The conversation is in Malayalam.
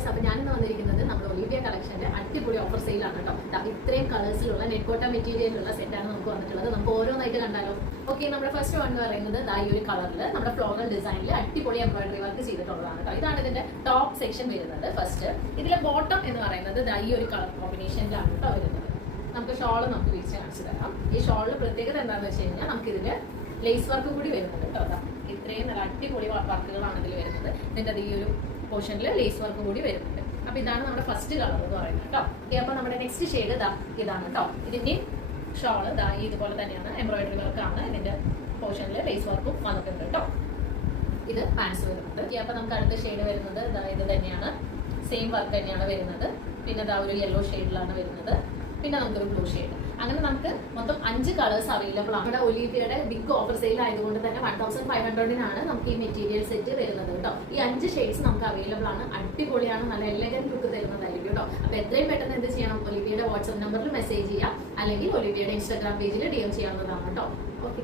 ഗൈസ്, അപ്പോൾ ഞാനിന്ന് വന്നിരിക്കുന്നത് നമ്മുടെ ഒലിവിയ കളക്ഷന്റെ അടിപൊളി ഓഫർ സെയിലാണ് കേട്ടോ. ഇത്രയും കളേഴ്സിലുള്ള നെറ്റ്കോട്ട മെറ്റീരിയലുള്ള സെറ്റാണ് നമുക്ക് വന്നിട്ടുള്ളത്. നമുക്ക് ഓരോന്നായിട്ട് കണ്ടാലോ? ഓക്കെ, നമ്മുടെ ഫസ്റ്റ് വൺ എന്ന് പറയുന്നത് ഈ ഒരു കളറിൽ നമ്മുടെ ഫ്ലോറൽ ഡിസൈനിൽ അടിപൊളി എംബ്രോയിഡറി വർക്ക് ചെയ്തിട്ടുള്ളതാണ് കേട്ടോ. ഇതാണ് ഇതിന്റെ ടോപ്പ് സെക്ഷൻ വരുന്നത്. ഫസ്റ്റ് ഇതിലെ ബോട്ടം എന്ന് പറയുന്നത് ഈ ഒരു കളർ കോമ്പിനേഷനിലാണ് കേട്ടോ വരുന്നത്. നമുക്ക് ഷോള് നമുക്ക് വിരിച്ച് കാണിച്ചു തരാം. ഈ ഷോളിന് പ്രത്യേകത എന്താണെന്ന് വെച്ച് കഴിഞ്ഞാൽ നമുക്ക് ഇതിന്റെ ലേസ് വർക്ക് കൂടി വരുന്നുണ്ട് കേട്ടോ. ഇത്രയും നല്ല അടിപൊളി വർക്കുകളാണ് ഇതിൽ വരുന്നത്. ഇതിന്റെ ഈ ഒരു പോർഷനിൽ ലേസ് വർക്ക് കൂടി വരുന്നുണ്ട്. അപ്പൊ ഇതാണ് നമ്മുടെ ഫസ്റ്റ് കളർ എന്ന് പറയുന്നത് കേട്ടോ. അപ്പൊ നമ്മുടെ നെക്സ്റ്റ് ഷെയ്ഡ് ഇതാണ് കേട്ടോ. ഇതിന്റെ ഷോള് ഇതുപോലെ തന്നെയാണ്, എംബ്രോയിഡറി വർക്കാണ്. ഇതിന്റെ പോർഷനിൽ ലേസ് വർക്കും വന്നിട്ടുണ്ട് കേട്ടോ. ഇത് പാൻസ് വരുന്നുണ്ട്. അപ്പൊ നമുക്ക് അടുത്ത ഷെയ്ഡ് വരുന്നത് ഇത് തന്നെയാണ്, സെയിം വർക്ക് തന്നെയാണ് വരുന്നത്. പിന്നെ ഒരു യെല്ലോ ഷെയ്ഡിലാണ് വരുന്നത്. പിന്നെ നമുക്കൊരു ബ്ലൂ ഷെയ്ഡ്. അങ്ങനെ നമുക്ക് മൊത്തം 5 കളേഴ്സ് അവൈലബിൾ ആണ്. നമ്മുടെ ഒലിവിയയുടെ ബിഗ് ഓഫർ സെയിൽ ആയതുകൊണ്ട് തന്നെ 1500-നാണ് നമുക്ക് ഈ മെറ്റീരിയൽ സെറ്റ് വരുന്നത് കേട്ടോ. ഈ 5 ഷെയ്ഡ്സ് നമുക്ക് അവൈലബിൾ ആണ്. അടിപൊളിയാണ്, നല്ല എലഗന്റ് ലുക്ക് തരുന്നതായിരിക്കും കേട്ടോ. അപ്പൊ എത്രയും പെട്ടെന്ന് എന്ത് ചെയ്യണം? ഒലിവിയയുടെ വാട്സ്ആപ്പ് നമ്പറിൽ മെസ്സേജ് ചെയ്യാം, അല്ലെങ്കിൽ ഒലിവിയയുടെ ഇൻസ്റ്റാഗ്രാം പേജിൽ DM ചെയ്യാവുന്നതാണ് കേട്ടോ. ഓക്കെ.